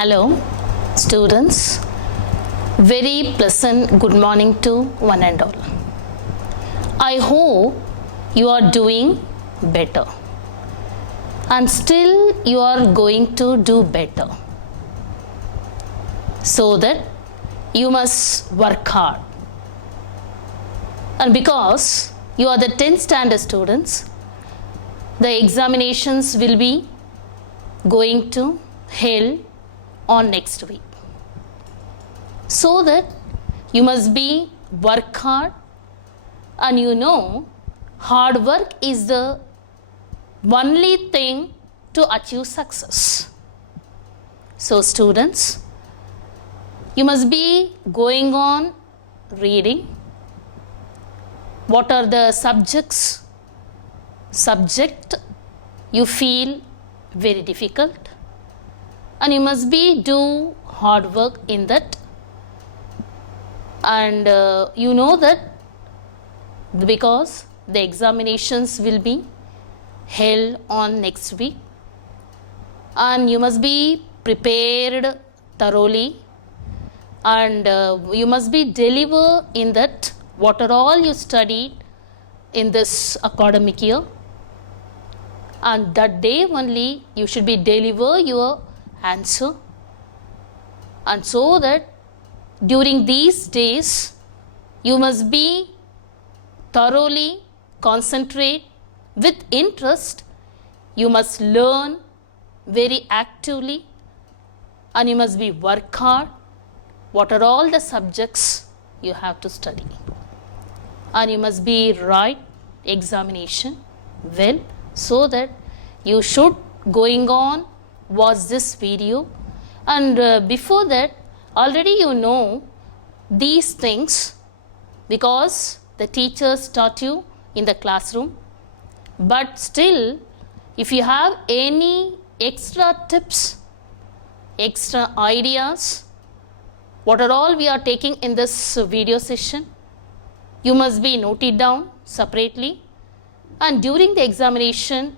Hello, students. Very pleasant good morning to one and all. I hope you are doing better and still you are going to do better. So that you must work hard. And because you are the 10th standard students, the examinations will be going to held on next week. So that you must be work hard, and you know hard work is the only thing to achieve success. So students, you must be going on reading. What are the subject you feel very difficult, and you must be do hard work in that, and you know that because the examinations will be held on next week, and you must be prepared thoroughly, and you must be deliver in that what are all you studied in this academic year, and that day only you should be deliver your answer. And so that during these days you must be thoroughly concentrate with interest. You must learn very actively, and you must be work hard. What are all the subjects you have to study, and you must be write examination well, so that you should going on watch this video. And before that already you know these things because the teachers taught you in the classroom, but still if you have any extra tips, extra ideas, what are all we are taking in this video session, you must be note it down separately, and during the examination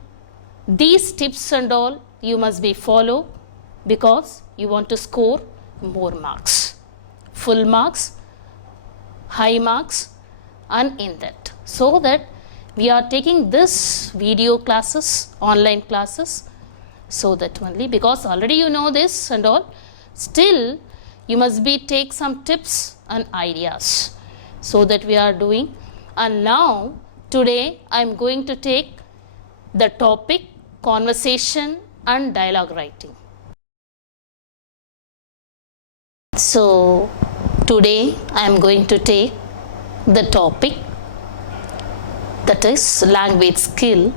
these tips and all you must be follow, because you want to score more marks, full marks, high marks, and in that. So that we are taking this video classes, online classes, so that only because already you know this and all, still you must be take some tips and ideas, so that we are doing. And now today I am going to take the topic conversation and dialogue writing. So today I am going to take the topic that is language skill,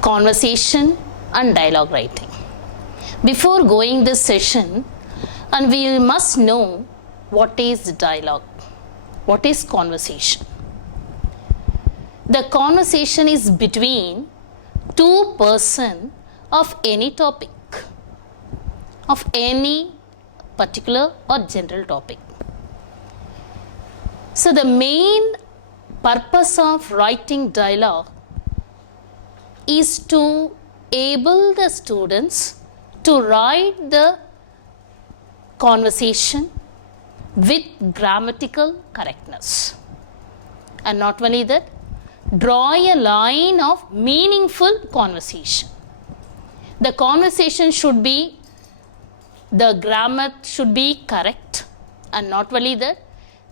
conversation and dialogue writing. Before going this session, and we must know what is dialogue, what is conversation. The conversation is between two persons of any topic, of any particular or general topic. So the main purpose of writing dialogue is to able the students to write the conversation with grammatical correctness, and not only that, draw a line of meaningful conversation. The conversation should be, the grammar should be correct, and not only that,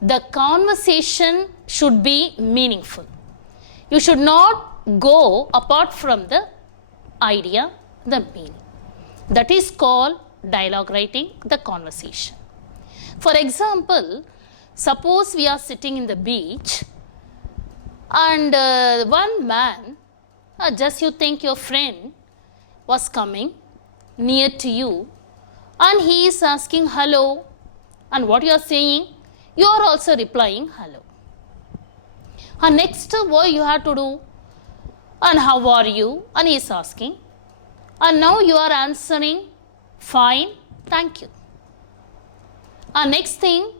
the conversation should be meaningful. You should not go apart from the idea, the meaning. That is called dialogue writing, the conversation. For example, suppose we are sitting in the beach, and one man, just you think your friend was coming near to you, and he is asking hello, and what you are saying, you are also replying hello. And next what you have to do, and how are you, and he is asking, and now you are answering fine, thank you. And next thing,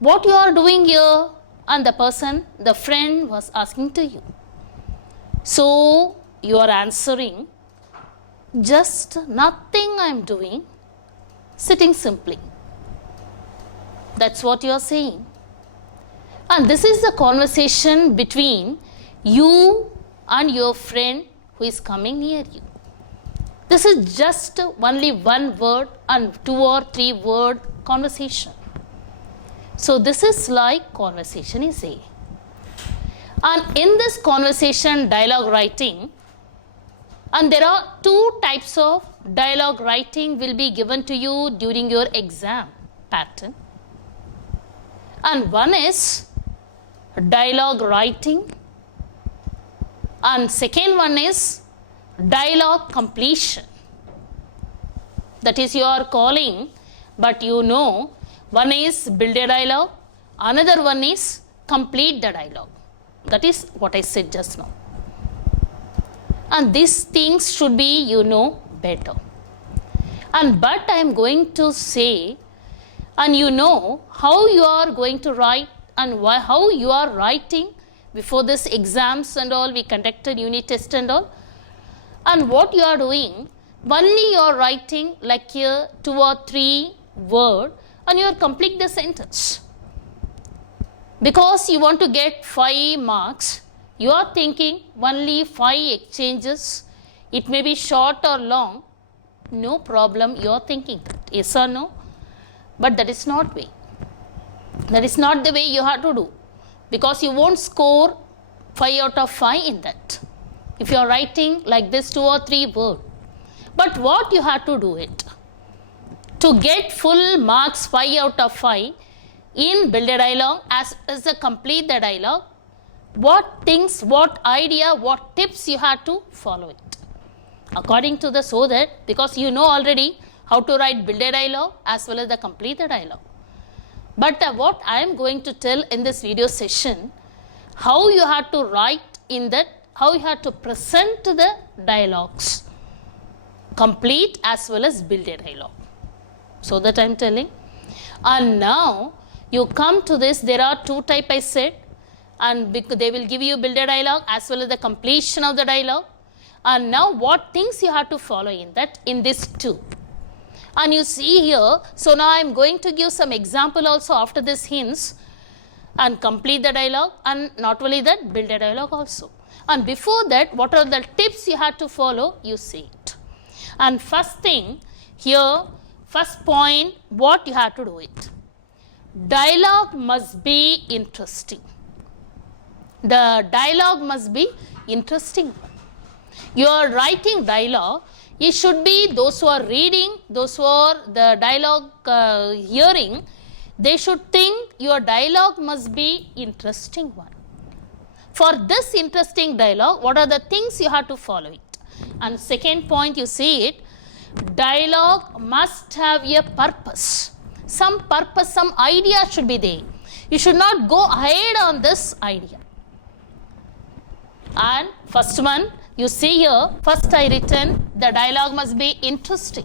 what you are doing here, and the person, the friend was asking to you. So you are answering, just nothing I am doing, sitting simply. That's what you are saying. And this is the conversation between you and your friend who is coming near you. This is just only one word and 2 or 3 word conversation. So this is like conversation is A. And in this conversation dialogue writing, and there are 2 types of dialogue writing will be given to you during your exam pattern. And one is dialogue writing, and second one is dialogue completion. That is, you are calling, but you know, one is build a dialogue, another one is complete the dialogue. That is what I said just now. And these things should be, you know, better. And but I am going to say, and you know how you are going to write and why, how you are writing before this exams and all, we conducted unit test and all. And what you are doing, only you are writing like here 2 or 3 word and you are complete the sentence. Because you want to get 5 marks, you are thinking only 5 exchanges, it may be short or long, no problem, you are thinking that, yes or no? But that is not way. That is not the way you have to do, because you won't score 5 out of 5 in that, if you are writing like this 2 or 3 word. But what you have to do it, to get full marks 5 out of 5 in build a dialogue as a complete the dialogue, what things, what idea, what tips you have to follow it according to the, so that, because you know already how to write build a dialogue as well as the complete the dialogue. But what I am going to tell in this video session, how you have to write in that, how you have to present the dialogues, complete as well as build a dialogue. So that I am telling. And now you come to this, there are 2 type I said, and they will give you build a dialogue as well as the completion of the dialogue. And now what things you have to follow in that, in this 2. And you see here, so now I am going to give some example also after this hints and complete the dialogue, and not only that, build a dialogue also. And before that, what are the tips you have to follow, you see it. And first thing here, first point, what you have to do it. Dialogue must be interesting. The dialogue must be interesting. You are writing dialogue, it should be those who are reading, those who are the dialogue hearing, they should think your dialogue must be interesting one. For this interesting dialogue, what are the things you have to follow it? And second point, you see it, dialogue must have a purpose. Some purpose, some idea should be there. You should not go ahead on this idea. And first one, you see here, first I written, the dialogue must be interesting.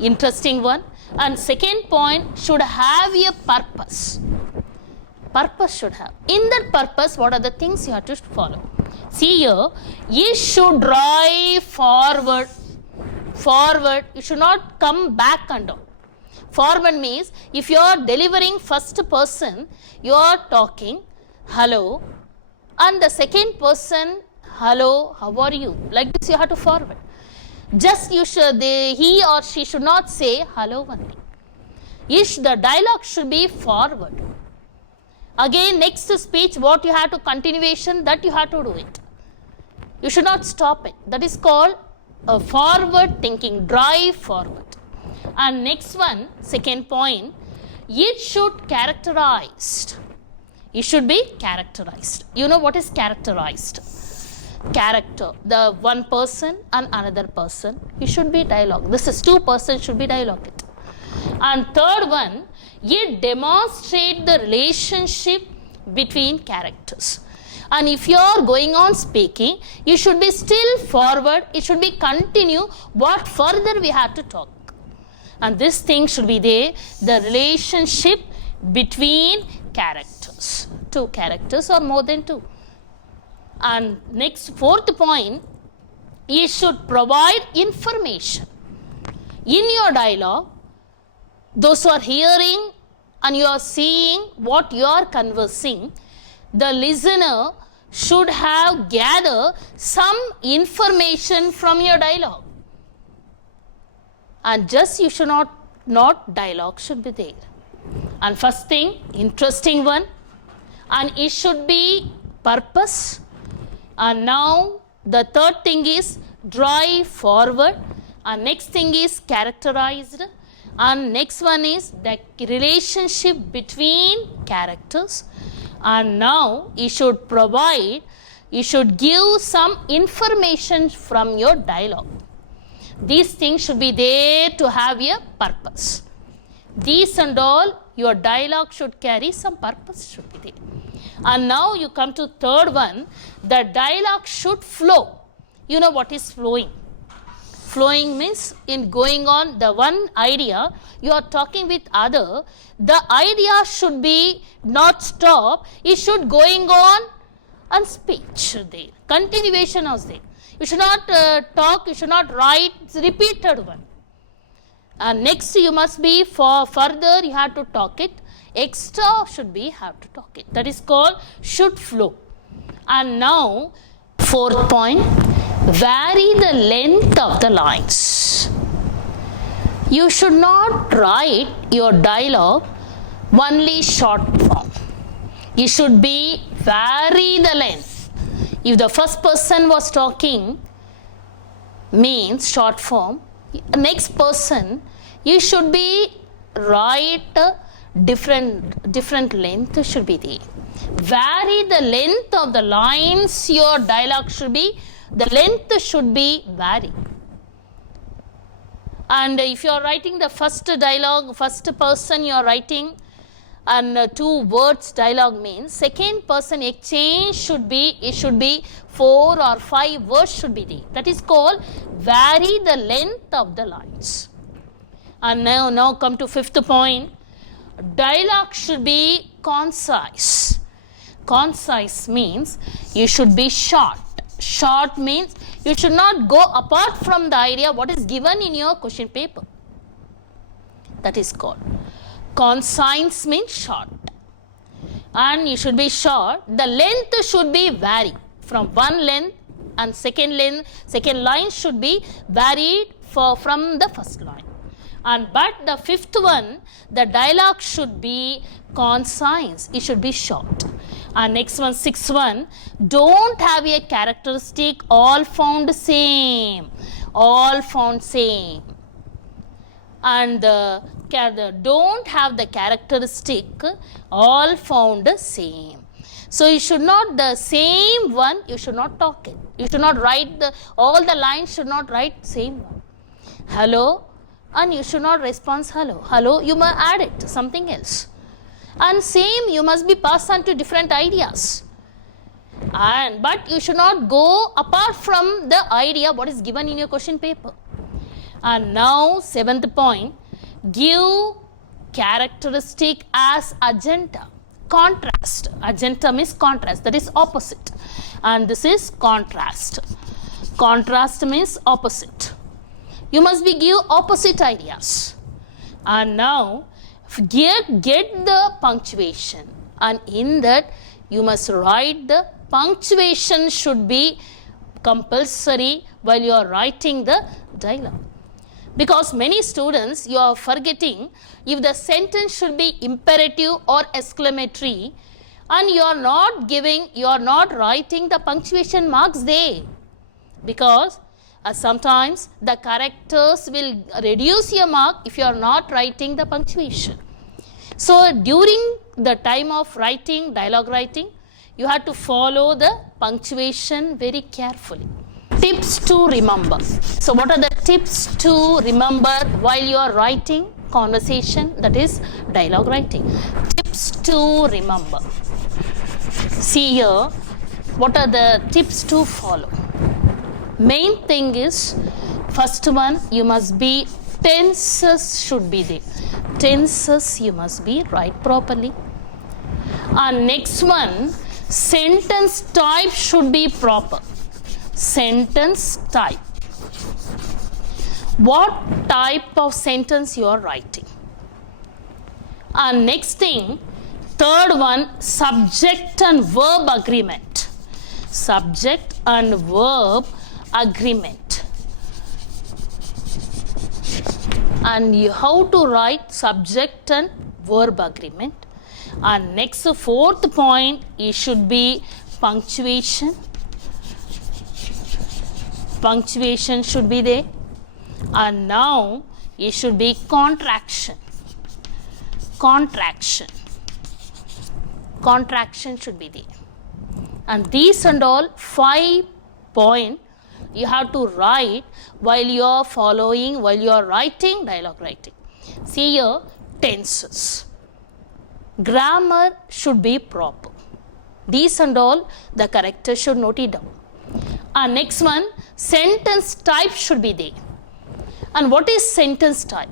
Interesting one. And second point, should have a purpose. Purpose should have. In that purpose, what are the things you have to follow? See here, you should drive forward. Forward, you should not come back and down. Forward means, if you are delivering first person, you are talking, hello, and the second person, hello, how are you? Like this you have to forward. Just you should, he or she should not say hello only. The dialogue should be forward. Again, next speech, what you have to continuation, that you have to do it. You should not stop it. That is called forward thinking, drive forward. And next one, second point, it should characterized. It should be characterized. You know what is characterized? Character, the one person and another person, it should be dialogue. This is 2 persons should be dialogued. And third one, it demonstrate the relationship between characters. And if you are going on speaking, you should be still forward, it should be continue what further we have to talk. And this thing should be there, the relationship between characters. 2 characters or more than 2. And next, fourth point, you should provide information. In your dialogue, those who are hearing and you are seeing what you are conversing, the listener should have gathered some information from your dialogue. And just you should not dialogue should be there. And first thing, interesting one, and it should be purpose. And now the third thing is drive forward, and next thing is characterized, and next one is the relationship between characters. And now you should give some information from your dialogue. These things should be there to have a purpose. These and all, your dialogue should carry some purpose, should be there. And now you come to third one, the dialogue should flow. You know what is flowing? Flowing means in going on the one idea, you are talking with other, the idea should be not stop, it should going on and speech there. Continuation was there. You should not talk, you should not write, it's repeated one. And next you must be further you have to talk it. Extra should be have to talk it. That is called should flow. And now fourth point, vary the length of the lines. You should not write your dialogue only short form. You should be vary the length. If the first person was talking means short form, next person you should be write different length should be there. Vary the length of the lines, your dialogue should be, the length should be vary. And if you are writing the first dialogue, first person you are writing, and 2 words dialogue means second person exchange should be, it should be 4 or 5 words should be there. That is called vary the length of the lines. And now come to fifth point, dialogue should be concise. Concise means you should be short. Short means you should not go apart from the idea what is given in your question paper. That is called. Concise means short. And you should be short. The length should be vary from one length, and second line should be varied from the first line. But the fifth one, the dialogue should be concise. It should be short. And next one, sixth one, don't have a characteristic all found same. All found same. And don't have the characteristic all found same. So you should not the same one, you should not talk it. You should not write all the lines should not write same one. Hello, and you should not respond hello. Hello, you must add it something else. And same you must be passed on to different ideas. But you should not go apart from the idea what is given in your question paper. And now seventh point, give characteristic as agenda. Contrast. Agenda means contrast, that is opposite. And this is contrast. Contrast means opposite. You must be give opposite ideas. And now get the punctuation. And in that you must write the punctuation should be compulsory while you are writing the dialogue. Because many students, you are forgetting if the sentence should be imperative or exclamatory, and you are not writing the punctuation marks there. Because sometimes the characters will reduce your mark if you are not writing the punctuation. So during the time of writing, dialogue writing, you have to follow the punctuation very carefully. Tips to remember. So what are the tips to remember while you are writing conversation, that is dialogue writing? Tips to remember. See here, what are the tips to follow? Main thing is, first one, you must be, tenses should be there. Tenses you must be write properly. And next one, sentence type should be proper. Sentence type. What type of sentence you are writing? And next thing, third one, subject and verb agreement. Subject and verb agreement. And how to write subject and verb agreement. And next, fourth point, it should be punctuation. Punctuation should be there. And now it should be contraction. Contraction should be there. And these and all 5 points you have to write while you are following, while you are writing dialogue writing. See here, tenses. Grammar should be proper. These and all the characters should note it down. And next one, sentence type should be there. And what is sentence type?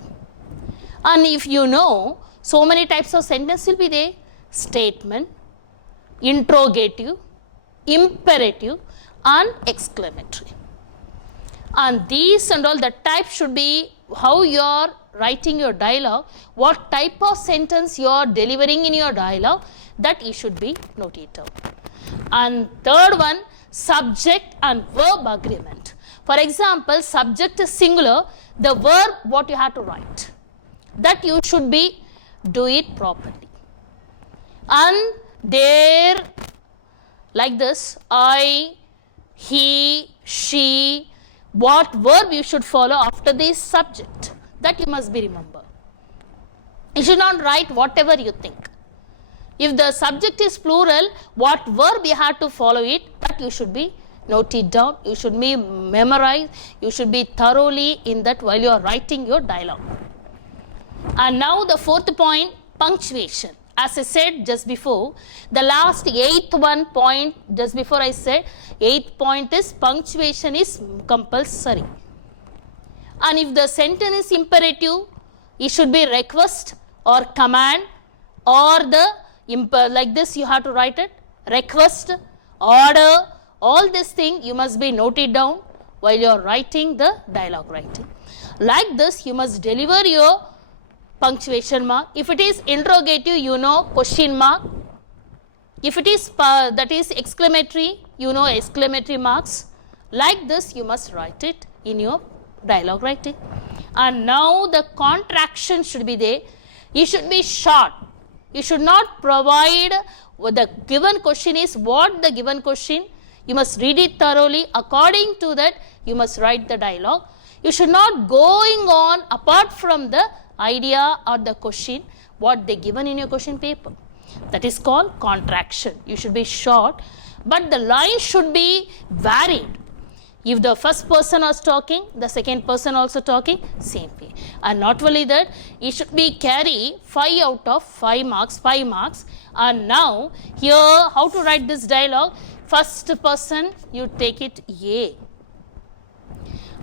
And if you know, so many types of sentence will be there. Statement, interrogative, imperative and exclamatory. And these and all the type should be how you are writing your dialogue, what type of sentence you are delivering in your dialogue, that you should be noted down. And third one, subject and verb agreement. For example, subject is singular, the verb what you have to write, that you should be do it properly. And there, like this, I, he, she, what verb you should follow after this subject, that you must be remember. You should not write whatever you think. If the subject is plural, what verb you have to follow it, that you should be note it down, you should be memorize, you should be thoroughly in that while you are writing your dialogue. And now the fourth point, punctuation. As I said just before, the last 8th one point, just before I said, 8th point is punctuation is compulsory. And if the sentence is imperative, it should be request or command or the, like this you have to write it, request, order, all this thing you must be noted down while you are writing the dialogue writing. Like this you must deliver your punctuation mark. If it is interrogative, you know question mark. If it is that is exclamatory, you know exclamatory marks. Like this you must write it in your dialogue writing. And now the contraction should be there. You should be short. You should not provide what the given question is, what the given question. You must read it thoroughly. According to that, you must write the dialogue. You should not going on apart from the idea or the question what they given in your question paper. That is called contraction. You should be short, but the line should be varied. If the first person was talking, the second person also talking, same way. And not only that, it should be carry 5 out of 5 marks, 5 marks. And now here how to write this dialogue? First person you take it A.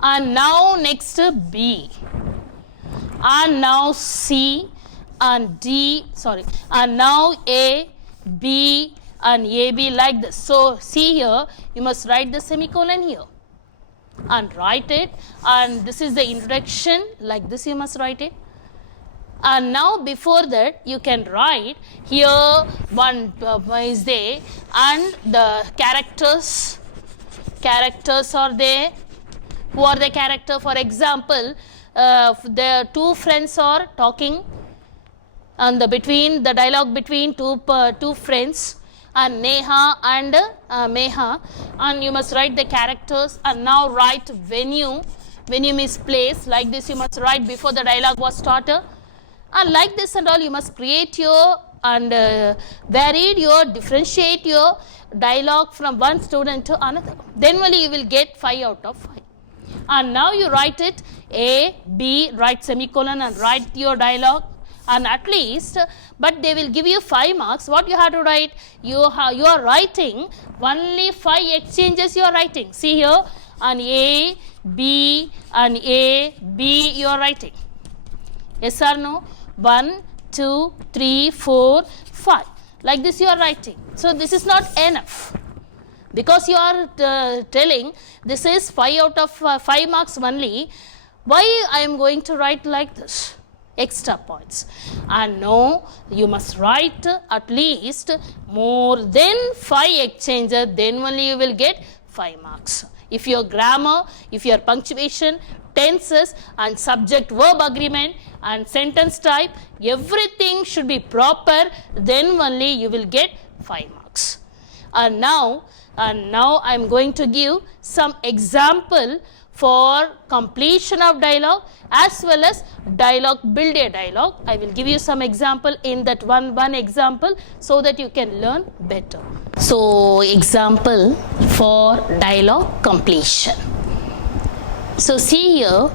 And now next B. And now C and D, and now A, B and AB, like this. So see here, you must write the semicolon here and write it, and this is the introduction, like this you must write it. And now before that you can write here one is there, and the characters are there. Who are the character? For example, the two friends are talking, and the dialogue between two friends, and Neha and Meha, and you must write the characters. And now write venue means place, like this you must write before the dialogue was started. And like this and all you must create your and varied your, differentiate your dialogue from one student to another. Then only you will get 5 out of 5. And now you write it A, B, write semicolon and write your dialogue, and at least, but they will give you 5 marks. What you have to write? You are writing only 5 exchanges you are writing. See here, and A, B and A, B you are writing. Yes or no? 1, 2, 3, 4, 5. Like this you are writing. So this is not enough. Because you are telling this is 5 out of 5 marks only, why I am going to write like this? extra points. And now you must write at least more than 5 exchanges, then only you will get 5 marks. If your grammar, if your punctuation, tenses and subject verb agreement and sentence type, everything should be proper, then only you will get 5 marks. And now I am going to give some example for completion of dialogue as well as dialogue, build a dialogue. I will give you some example in that one example so that you can learn better. So example for dialogue completion. So see here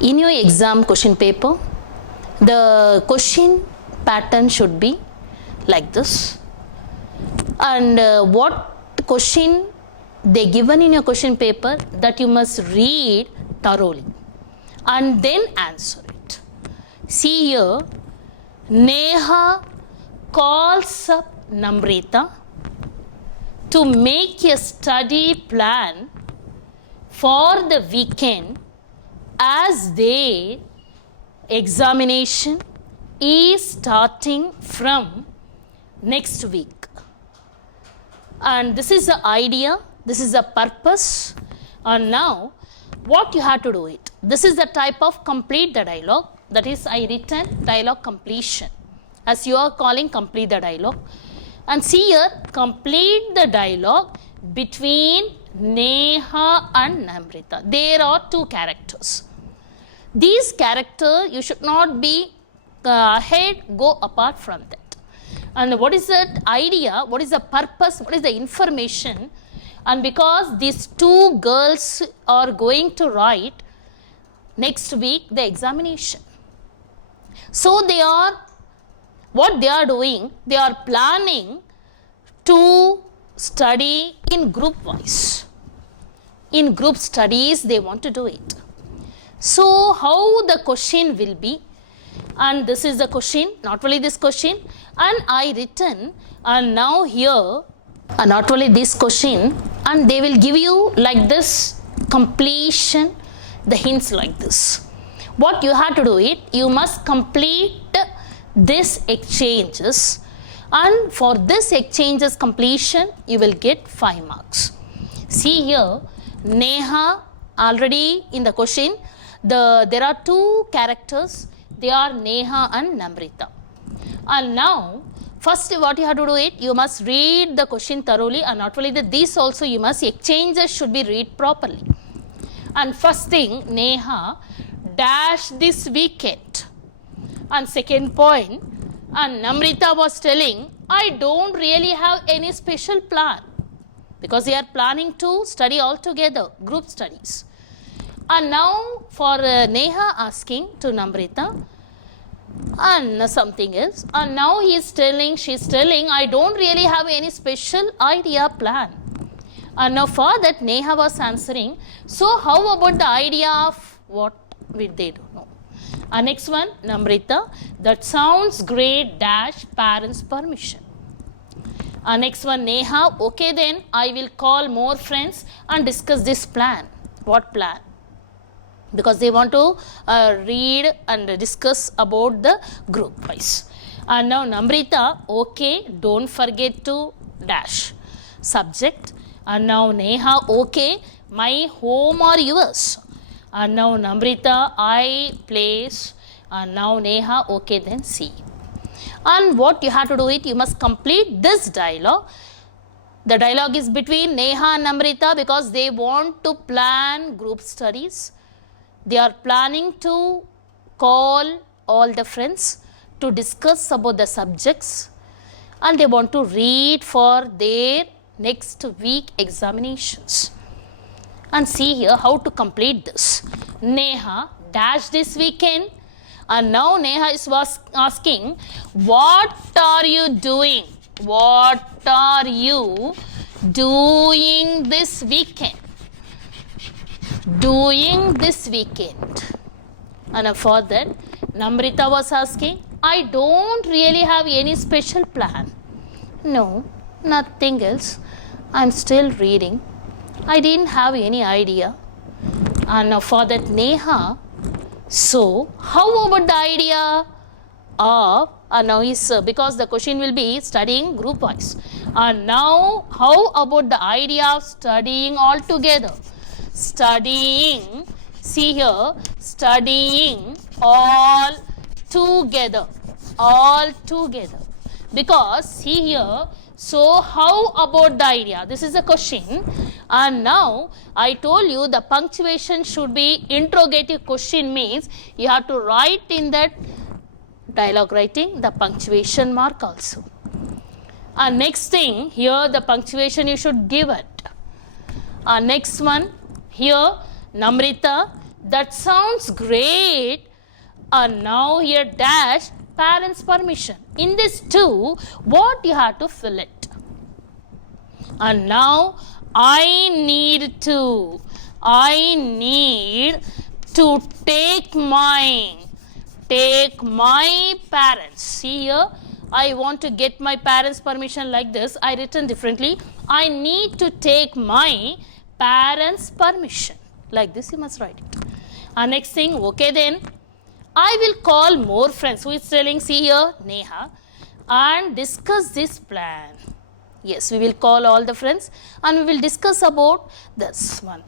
in your exam question paper, the question pattern should be like this. And what question they given in your question paper, that you must read thoroughly and then answer it. See here, Neha calls up Namrita to make a study plan for the weekend as their examination is starting from next week. And this is the idea, this is the purpose. And now what you have to do it, this is the type of complete the dialogue, that is I written dialogue completion, as you are calling complete the dialogue. And see here, complete the dialogue between Neha and Namrita. There are 2 characters. These characters you should not be ahead, go apart from that. And what is the idea, what is the purpose, what is the information? And because these 2 girls are going to write next week the examination, so they are, what they are doing, they are planning to study in group wise. In group studies they want to do it. So how the question will be, and this is the question, not only this question, and I written, and now here, not only this question, and they will give you like this completion, the hints like this. What you have to do it, you must complete this exchanges, and for this exchanges completion you will get 5 marks. See here, Neha, already in the question, there are 2 characters, they are Neha and Namrita. And now first what you have to do it, you must read the question thoroughly, and not only that, this also you must, exchanges should be read properly. And first thing, Neha dash this weekend, and second point, and Namrita was telling, I don't really have any special plan, because they are planning to study all together, group studies. And now for Neha asking to Namrita and something else, and now she's telling, I don't really have any special idea plan. And now for that Neha was answering, so how about the idea of what they don't know. And next one, Namrita, that sounds great dash parents permission. And next one, Neha, okay then I will call more friends and discuss this plan. What plan? Because they want to read and discuss about the group wise. And now Namrita, okay, don't forget to dash subject. And now Neha, okay, my home or yours. And now Namrita, I place. And now Neha, okay, then see. And what you have to do it, you must complete this dialogue. The dialogue is between Neha and Namrita because they want to plan group studies. They are planning to call all the friends to discuss about the subjects, and they want to read for their next week examinations. And see here how to complete this. Neha dash this weekend, and now Neha was asking, what are you doing? What are you doing this weekend? Doing this weekend. And for that, Namrita was asking, I don't really have any special plan. No, nothing else. I'm still reading. I didn't have any idea. And for that, Neha So, how about the idea of now is because the question will be studying group wise, and now how about the idea of studying all together? Studying, see here, studying all together, because see here. So how about the idea? This is a question, and now I told you the punctuation should be interrogative question, means you have to write in that dialogue writing the punctuation mark also. And next thing here, the punctuation you should give it. Next one here, Namrita, that sounds great. Now here dash parents permission. In this two, what you have to fill it. And now I need to take my parents. See here, I want to get my parents permission like this. I written differently. I need to take my parents permission. Like this you must write it. Next thing, okay then, I will call more friends. Who is telling? See here, Neha, and discuss this plan. Yes, we will call all the friends and we will discuss about this one.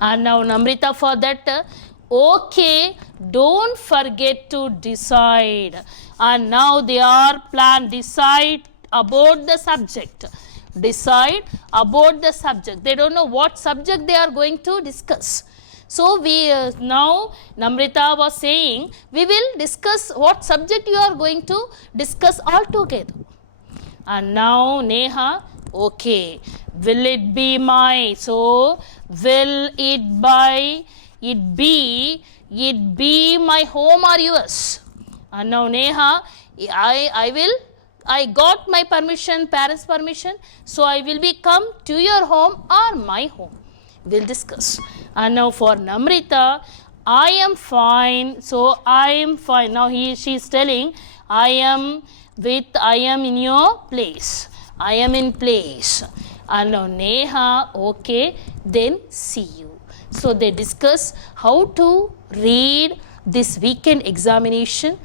And now Namrita for that, okay, don't forget to decide. And now they are decide about the subject. Decide about the subject. They don't know what subject they are going to discuss. So we now Namrita was saying we will discuss what subject you are going to discuss all together. And now Neha, okay, will it be my, so will it be my home or yours? And now Neha, I got my permission, parents permission, so I will be come to your home or my home. We'll discuss. And now for Namrita, I am fine, so I am fine. Now she is telling, I am in your place. I am in place. And now Neha, okay, then see you. So they discuss how to read this weekend examination,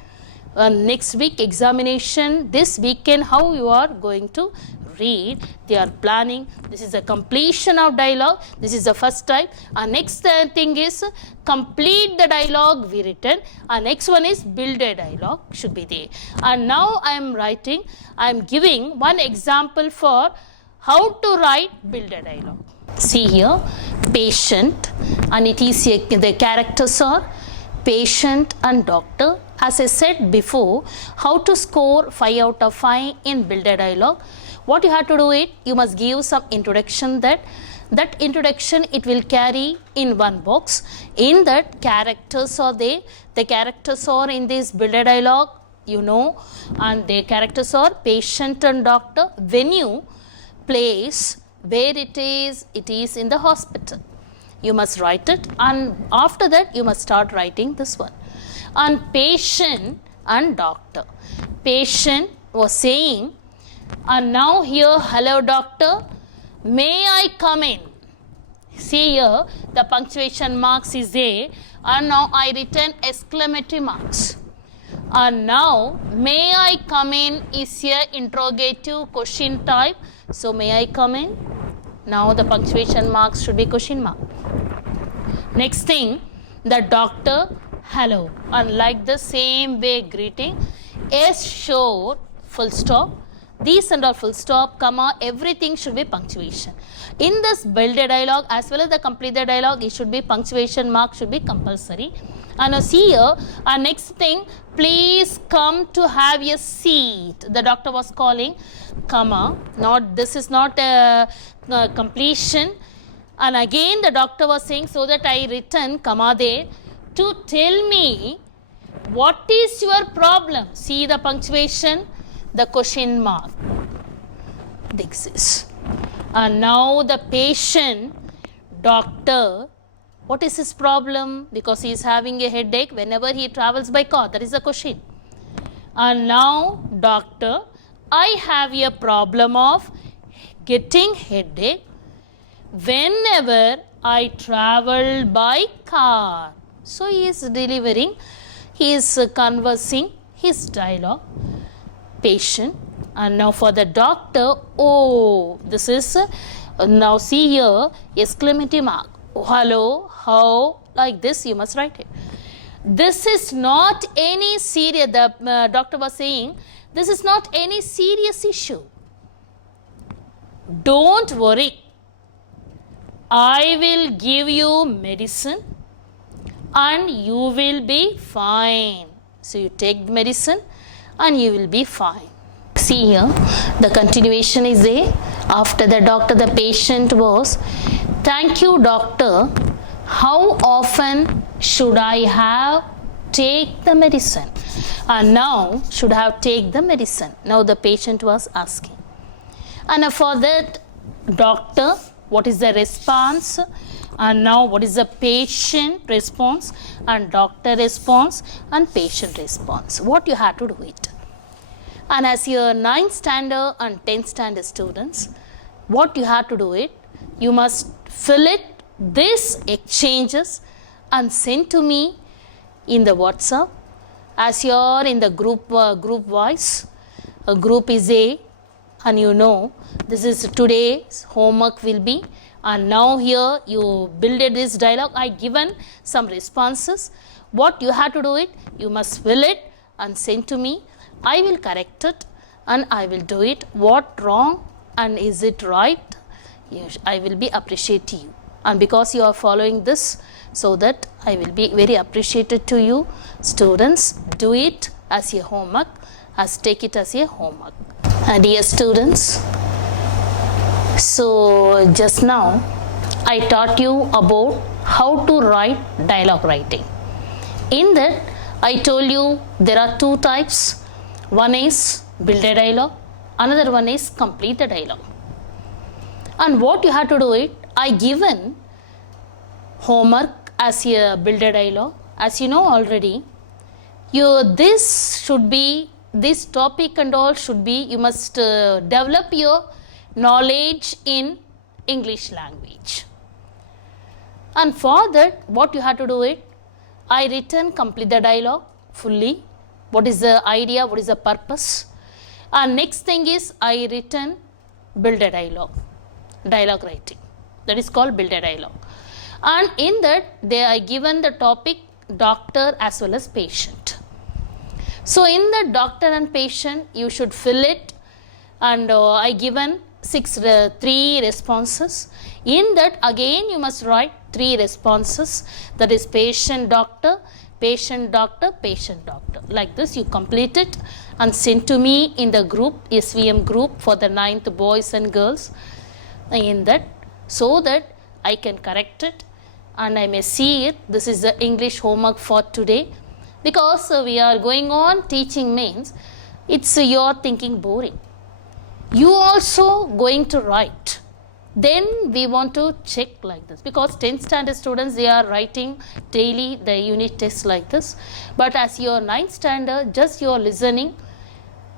next week examination, this weekend how you are going to read. They are planning. This is the completion of dialogue. This is the first type. Next thing is complete the dialogue we written. Next one is build a dialogue should be there. And now I am writing, I am giving one example for how to write build a dialogue. See here, patient, and it is the characters are patient and doctor. As I said before, how to score 5 out of 5 in build a dialogue. What you have to do it, you must give some introduction, that introduction it will carry in one box. In that characters are there, the characters are in this build a dialogue, you know, and the characters are patient and doctor, venue, place, where it is in the hospital. You must write it, and after that you must start writing this one. And patient and doctor. Patient was saying, and now here, hello doctor, may I come in? See here, the punctuation marks is there, and now I written exclamatory marks. And now, may I come in is here interrogative question type. So, may I come in? Now the punctuation marks should be question mark. Next thing, the doctor, hello, and like the same way greeting, yes, sure, full stop. These and all full stop, comma, everything should be punctuation. In this build a dialogue as well as the complete the dialogue, it should be punctuation mark should be compulsory. And now see here, our next thing, please come to have a seat. The doctor was calling, comma, not, this is not a completion. And again the doctor was saying, so that I written, comma there, to tell me what is your problem. See the punctuation, the question mark. This is. And now the patient, doctor, what is his problem? Because he is having a headache whenever he travels by car. That is the question. And now doctor, I have a problem of getting headache whenever I travel by car. So he is delivering, he is conversing his dialogue, patient. And now for the doctor, oh, this is, now see here, exclamatory mark. Oh, hello, how, like this you must write it. This is not any serious, the doctor was saying, this is not any serious issue. Don't worry. I will give you medicine and you will be fine. So you take medicine and you will be fine. See here, the continuation is there. After the doctor, the patient was, thank you doctor, how often should I have take the medicine? And now should have take the medicine. Now the patient was asking. And for that doctor, what is the response? And now what is the patient response and doctor response and patient response? What you have to do it. And as your 9th standard and 10th standard students, what you have to do it, you must fill it, this exchanges and send to me in the WhatsApp. As you are in the group voice, a group is A, and you know this is today's homework will be, and now here you builded this dialogue. I given some responses. What you have to do it, you must fill it and send to me. I will correct it and I will do it. What wrong and is it right? Yes, I will be appreciate you. And because you are following this, so that I will be very appreciated to you. Students, do it as your homework, as take it as your homework. Dear students, so just now I taught you about how to write dialogue writing. In that I told you there are two types. One is build a dialogue, another one is complete the dialogue. And what you have to do it, I given homework as a build a dialogue. As you know already, this topic and all should be, you must develop your knowledge in English language. And for that, what you have to do it, I written complete the dialogue fully. What is the idea, what is the purpose? And next thing is I written build a dialogue writing. That is called build a dialogue. And in that, they are given the topic doctor as well as patient. So in the doctor and patient, you should fill it, and I given 3 responses. In that again you must write 3 responses, that is patient doctor, patient doctor, patient doctor. Like this you complete it and send to me in the group, SVM group for the 9th boys and girls, in that, so that I can correct it and I may see it. This is the English homework for today. Because we are going on teaching means, it's your thinking boring. You also going to write. Then we want to check like this. Because 10th standard students, they are writing daily the unit test like this. But as your 9th standard, just you are listening.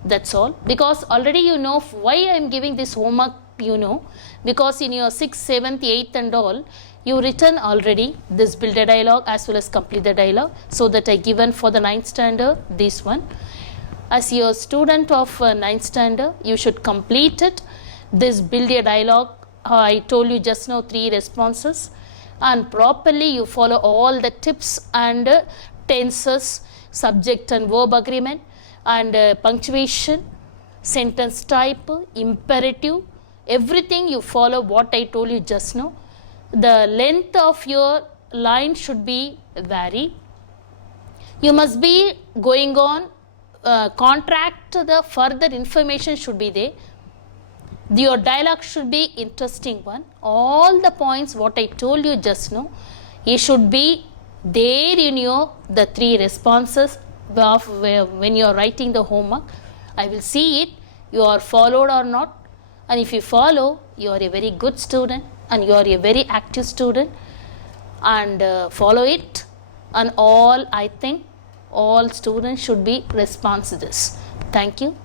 That's all. Because already you know why I am giving this homework, you know. Because in your 6th, 7th, 8th and all, you written already this build a dialogue as well as complete the dialogue. So that I given for the 9th standard this one. As your student of 9th standard, you should complete it. This build a dialogue, I told you just now 3 responses. And properly you follow all the tips and tenses, subject and verb agreement, and punctuation, sentence type, imperative, everything you follow what I told you just now. The length of your line should be varied. You must be going on, contract the further information should be there. Your dialogue should be interesting one. All the points what I told you just now, it should be there in your the 3 responses of when you are writing the homework. I will see it, you are followed or not. And if you follow, you are a very good student and you are a very active student, and follow it. And all, I think all students should be respond to this. Thank you.